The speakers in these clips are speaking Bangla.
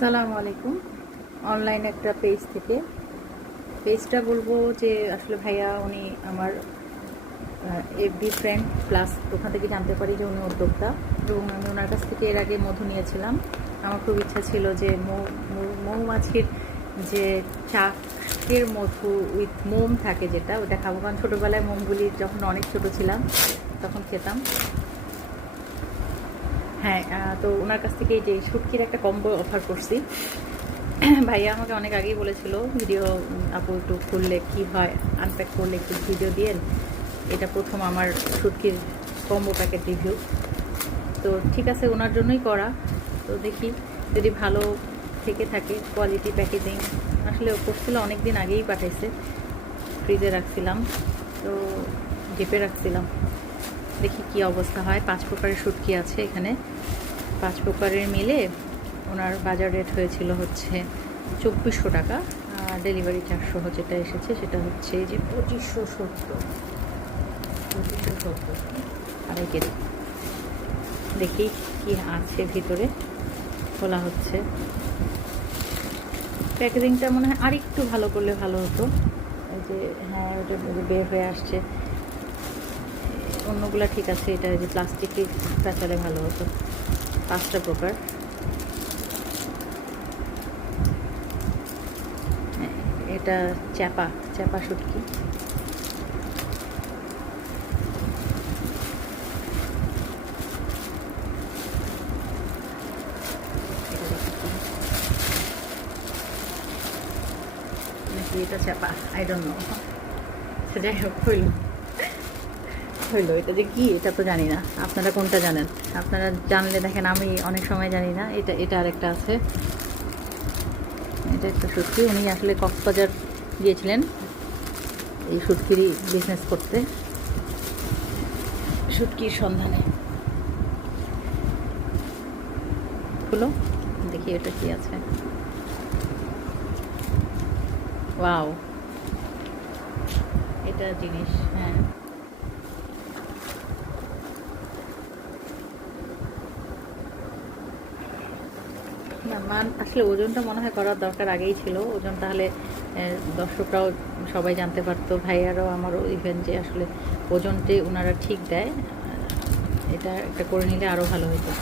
আসসালামু আলাইকুম। অনলাইন একটা পেজ থেকে, পেজটা বলবো যে আসলে ভাইয়া উনি আমার এফবি ফ্রেন্ড প্লাস ওখান থেকে জানতে পারি যে উনি উদ্যোক্তা, এবং আমি ওনার কাছ থেকে এর আগে মধু নিয়েছিলাম। আমার খুব ইচ্ছা ছিল যে মৌমাছির যে চাকের মধু উইথ মোম থাকে, যেটা ওটা খাবো, কারণ ছোটোবেলায় মোমগুলি যখন অনেক ছোটো ছিলাম তখন খেতাম। হ্যাঁ, তো ওনার কাছ থেকে এই যে শুটকির একটা কম্বো অফার করছি। ভাইয়া আমাকে অনেক আগেই বলেছিল ভিডিও আপু একটু খুললে কী হয়, আনপ্যাক করলে একটু ভিডিও দিয়েন। এটা প্রথম আমার শুটকির কম্বো প্যাকেট রিভিউ। তো ঠিক আছে, ওনার জন্যই করা। তো দেখি যদি ভালো থেকে থাকে, কোয়ালিটি প্যাকেজিং আসলে করছিল অনেক দিন আগেই পাঠাইছে, ফ্রিজে রাখছিলাম, তো ডিপে রাখছিলাম। দেখি কি অবস্থা হয়। 5 প্রকারের শুটকি আছে এখানে, 5 প্রকারের মিলে ওনার বাজার রেট হয়েছিল হচ্ছে 2400 টাকা, আর ডেলিভারি চার্জ সহ যেটা এসেছে সেটা হচ্ছে যে 2570 আড়াই কেজি। দেখি কি আছে ভিতরে, খোলা হচ্ছে। প্যাকেজিংটা মনে হয় আর একটু ভালো করলে ভালো হতো। এই যে হ্যাঁ, ওটা বের হয়ে আসছে, অন্যগুলো ঠিক আছে, এটা যে প্লাস্টিকের কাঁচালে ভালো হতো। 5টা প্রকার। এটা চাপা শুটকি। নাকি এটা চাপা, আই ডোন্ট নো। যাই হোক, হইলো এটা যে কি এটা তো জানি না। আপনারা কোনটা জানেন? আপনারা জানলে দেখেন, আমি অনেক সময় জানি না। এটা আরেকটা আছে, এটা একটা শুটকি। উনি আসলে কক্সবাজার গিয়েছিলেন এই শুটকিরই বিজনেস করতে, শুটকির সন্ধানে। হলো, দেখি এটা কি আছে। ওয়াও, এটা জিনিস। হ্যাঁ, না মান আসলে ওজনটা মনে হয় করার দরকার আগেই ছিল। ওজন তাহলে দর্শকরাও সবাই জানতে পারতো, ভাইয়ারাও আমারও ইভেন, যে আসলে ওজনটি ওনারা ঠিক দেয়। এটা একটা করে নিলে আরও ভালো হতো।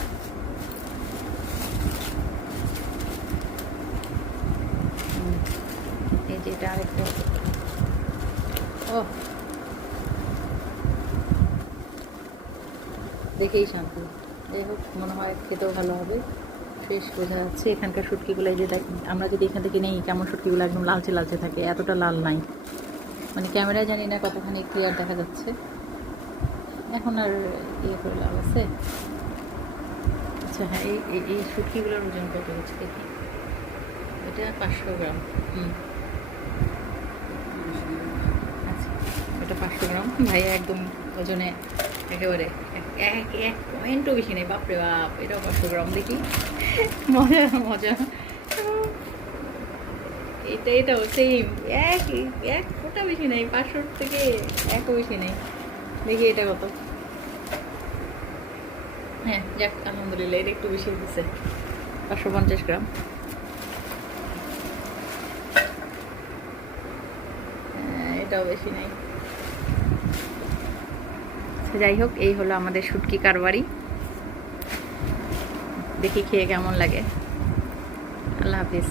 এই যে এটা আরেকটা। ও, দেখেই শান্তি। যাই হোক, মনে হয় খেতেও ভালো হবে, ফ্রেশ বোঝা যাচ্ছে। এখানকার শুটকিগুলো যে আমরা যদি এখান থেকে নেই, কেমন শুটকিগুলো একদম লালচে লালচে থাকে, এতটা লাল নাই। মানে ক্যামেরায় জানি না কতখানি ক্লিয়ার দেখা যাচ্ছে। এখন আর ইয়ে করে লাভ আছে। আচ্ছা হ্যাঁ, এই শুটকিগুলোর ওজন কত হচ্ছে দেখি। এটা 500 গ্রাম। আচ্ছা, এটা 500 গ্রাম। ভাইয়া একদম ওজনে একেবারে এক এক পয়েন্টও বেশি নেই। বাপরে বাপ, এটাও 500 গ্রাম। দেখি, মজা মজা। এটাও সেম, এক এক ফোঁটা বেশি নেই, 500 থেকে একও বেশি নেই। দেখি এটা কত। হ্যাঁ যাক, আলহামদুলিল্লাহ, এটা একটু বেশি দিচ্ছে, 550 গ্রাম। এটাও বেশি নেই। যাই হোক, এই হলো আমাদের শুটকি কারবারি। দেখি খেয়ে কেমন লাগে। আল্লাহ হাফিজ।